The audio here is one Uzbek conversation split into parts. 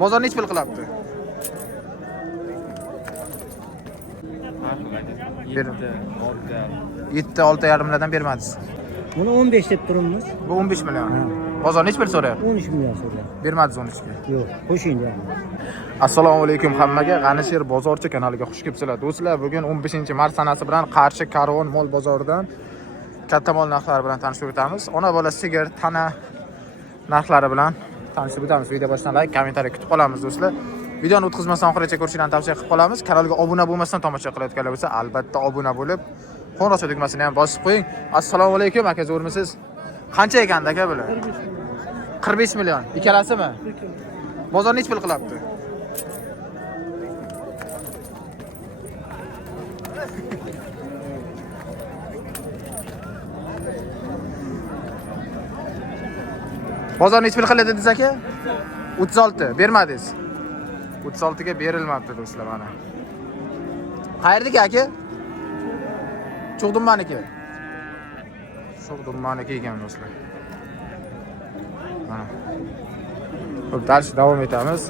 Bozor nech pul qilyapti? 7-6,5 million bermadingiz. Buni 15 deb turibmiz. Bu 15 million. Bozor nech pul so'rayapti? 13 million so'rayapti. Bermadingiz 13 ga. Yo'q, qo'shing deyapman. Assalomu alaykum hammaga. G'anishir bozorchi kanaliga xush kelibsizlar. Do'stlar, bugun 15-mart sanasi bilan Qarshi Karvon mol bozoridan katta mol narxlari bilan tanishib o'tamiz. Ona bola sigir, tana narxlari bilan tanishib o'tamiz. Video boshidan like, kommentariy kutib qolamiz do'stlar. Videoni o'tkazmasdan oxirigacha ko'rishinglarni tavsiya qilib qolamiz. Kanalga obuna bo'lmasdan tomosha qilayotganlar bo'lsa, albatta obuna bo'lib, qo'ng'iroq tugmasini ham bosib qo'ying. Assalomu alaykum aka, zo'rmisiz? Qancha ekan aka bular? 45 million. Ikkalasimi? Bozor nech pul qilyapti? Bozor nech pul qiladi dedingiz aka? 36. Bermadingiz. 36 ga berilmabdi do'stlar mana. Qayerdiki aka? Cho'g'dimmaniki. Cho'g'dimmaniki ekan do'stlar. Mana. Xo'p, dars davom etamiz.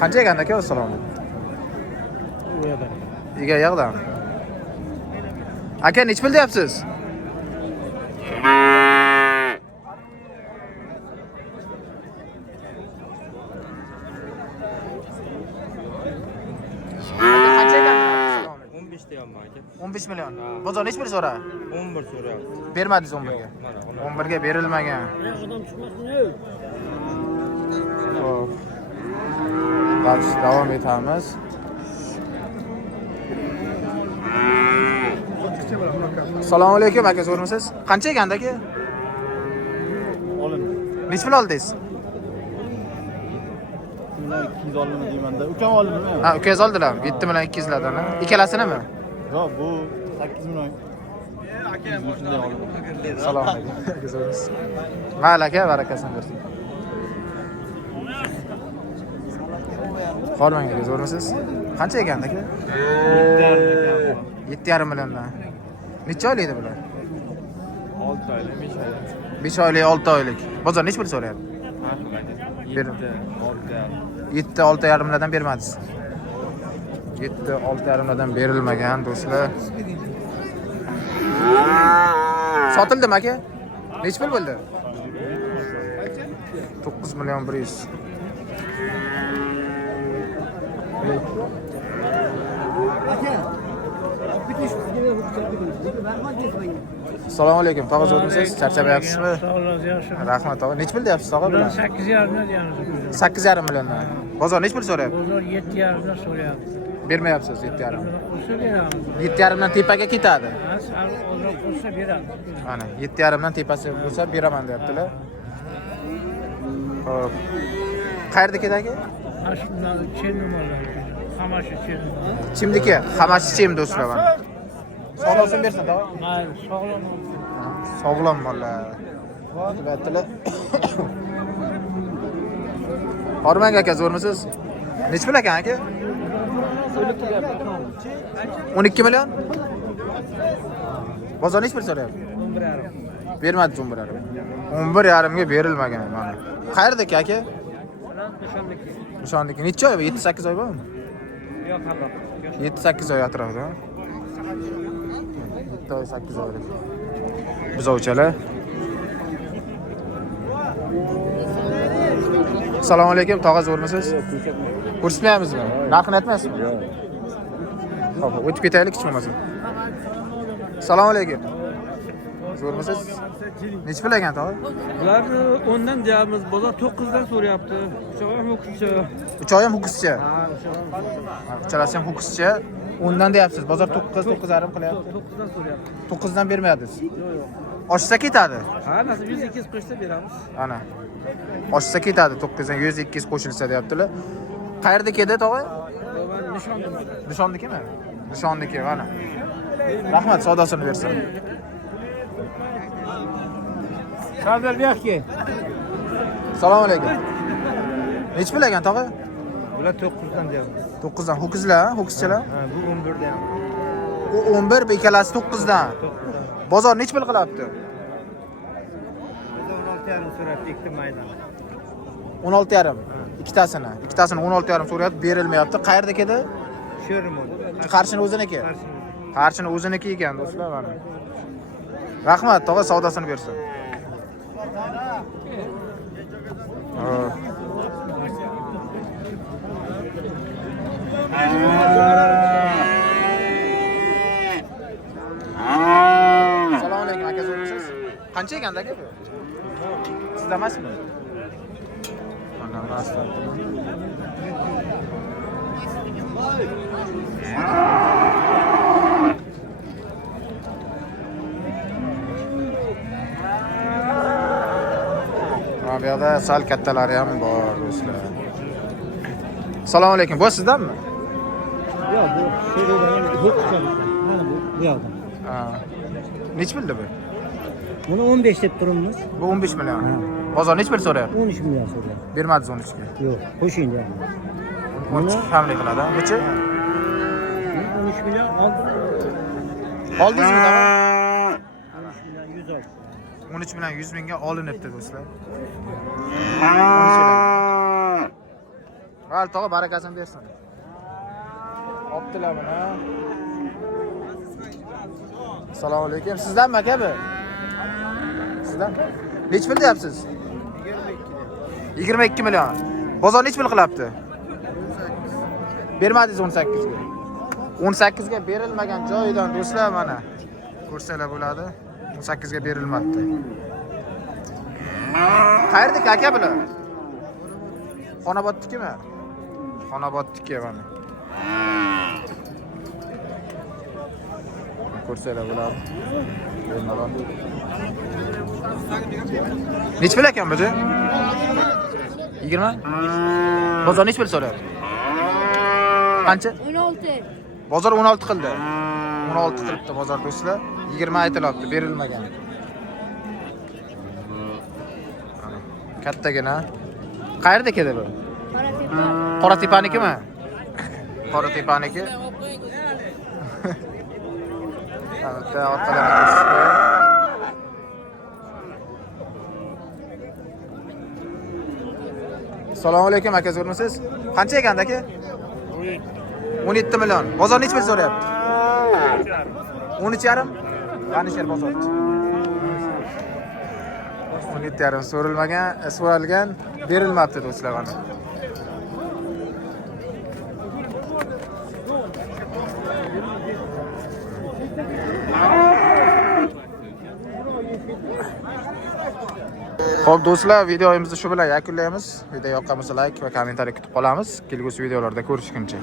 Qancha ekan aka assalomu? Ega yog'dan. Aka nech pul deyapsiz? Qancha ekan? 15 deyapman aka. 15 million. Bozor nech pul so'ra? 11 so'rayapti. Bermadingiz 11 ga. 11 ga berilmagan. Odam chiqmasin. Xo'p. Dars davom etamiz. Assalomu alaykum aka, zo'rmisiz? Qancha ekan aka? Olin. Nech pul oldingiz? Bunlar 200 oldimi deymanda. Ukam oldimi? Ha, ukangiz oldilar. 7 million 200 lardan. Ikkalasinimi? Yo'q, bu 8 million. Shunday oldim. Assalomu alaykum. Zo'rmisiz? Mayli aka, barakasini bersin. Hormang aka, zo'rmisiz? Qancha ekan aka? 7,5 milliondan. Necha oylikdi bular? 6 oylik, 5 oylik. 5 oylik, 6 oylik. Bozor nech pul so'rayapti? 7-6,5 milliondan bermadingiz. 7-6,5 milliondan berilmagan do'stlar. Sotildimi aka? Nech pul bo'ldi? 9 million 100. Assalomu alaykum. Tog'a zo'rmisiz? Charchamayapsizmi? Rahmat tog'a. Nech pul deyapsiz tog'a bular? 8,5 deyapmiz. 8,5 milliondan. Bozor nech pul so'rayapti? Bozor 7,5 dan so'rayapti. Bermayapsiz 7,5. O'sha beramiz. 7,5 dan tepaga ketadi. Sal ozroq bo'lsa beramiz. Mana 7,5 dan tepasi bo'lsa beraman deyaptilar. Xo'p. Qayerdagi aka? Ashundan chen nimalar. Hamashi chen. Chimdiki, Hamashi chim do'stlar mana. Sog'lom bersin tog'a. Mayli, sog'lom. Sog'lom mollar. Deyaptilar. Hormang aka, zo'rmisiz? Nech pul ekan aka? 12 million? Bozor nech pul so'rayapti? 11,5. Bermadi 11,5. 11,5 ga berilmagan mana. Qayerdaki aka? Nishonniki. Nishonniki. Necha oy? 7-8 oy bormi? Yo'q, hamroh. 7-8 oy atrofida. 7 oy 8 oylik. Buzovchalar. Assalomu alaykum, tog'a zo'rmisiz? Ko'rsatmayapmizmi? Narxini aytmaysizmi? Yo'q. Xo'p, o'tib ketaylik hech bo'lmasa. Assalomu alaykum. Zo'rmisiz? Nech pul ekan tog'a? Bularni 10 dan deyapmiz, bozor 9 dan so'rayapti. Uchog'im ho'kizcha. 3 oy ham ho'kizcha. Ha, uchog'im. Uchalasi ham ho'kizcha. 10 dan deyapsiz. Bozor 9.5 qilyapti. 9 dan so'rayapti. 9 dan bermayapsiz. Yo'q, yo'q. Oshsa ketadi. Ha, nasib 102 qo'shsa beramiz. Ana. Oshsa ketadi 9 dan 102 qo'shilsa deyaptilar. Qayerdaki edi tog'a? Ben nishondim. Nishonnikimi? Nishonniki mana. Rahmat, savdosini bersin. Savdor yo'qki. Assalomu alaykum. Nech pul ekan tog'a? Bular 9 dan deyapmiz. 9 dan ho'kizlar, ho'kizchalar. Ha, bu 11 dan. U 11, bu ikkalasi 9dan. Bozor nech pul qilyapti? 16,5 so'rabdi ikkita maydan. 16,5. Ikkitasini 16,5 so'rayapti, berilmayapti. Qayerdaki edi? Sho'rim ol. Qarshini o'ziniki. Qarshini o'ziniki ekan do'stlar mana. Rahmat, tog'a savdosini bersin. Assalomu alaykum, aka so'raysiz. Qancha ekanda aka bu? Sizda emasmi? Mana rastan. Bu yerda sal kattalari ham bor do'stlar. Assalomu alaykum. Bu sizdanmi? Yo'q, bu sho'ridan ho'kcha. Mana bu yoqda. Ha. Nech pulda bu? Buni 15 deb turibmiz. Bu 15 million. Bozor nech pul so'rayapti? 13 million so'rayapti. Bermadingiz 13 ga. Yo'q, qo'shing deyapti. 13 hamle qiladi. Necha? 13 million oldim. Oldingizmi tog'a? 13 million 100 oldim. 13 million 100 mingga olinibdi do'stlar. Val tog'a barakasini bersin. Optilar buni. Assalomu alaykum. Sizdanmi aka bu? Sizdan? Nech pul deyapsiz? 22 million. Bozor nech pul qilyapti? Bermadingiz 18 ga. 18 ga berilmagan joyidan do'stlar mana. Ko'rsanglar bo'ladi. 18 ga berilmabdi. Qayerdaki aka bular? Xonobodnikimi? Xonobodniki mana. Ko'rsanglar bo'ladi. Berilmagan. Nech pul ekan bu? 20? Bozor nech pul so'rayapti? Qancha? 16. Bozor 16 qildi. 16 turibdi bozor do'stlar. 20 aytilyapti, berilmagan. Kattagina. Qayerda kedi bu? Qoratepanikimi? Qoratepaniki. Bitta orqadan Assalomu alaykum aka, zo'rmisiz? Qancha ekanda aka? 17 million. Bozor nech pul so'rayapti? 13,5. Qancha bozor? 17,5 so'rilmagan, so'ralgan, berilmabdi do'stlar mana. Xo'p do'stlar, videomizni shu bilan yakunlaymiz. Video yoqqan bo'lsa like va kommentariy kutib qolamiz. Kelgusi videolarda ko'rishguncha.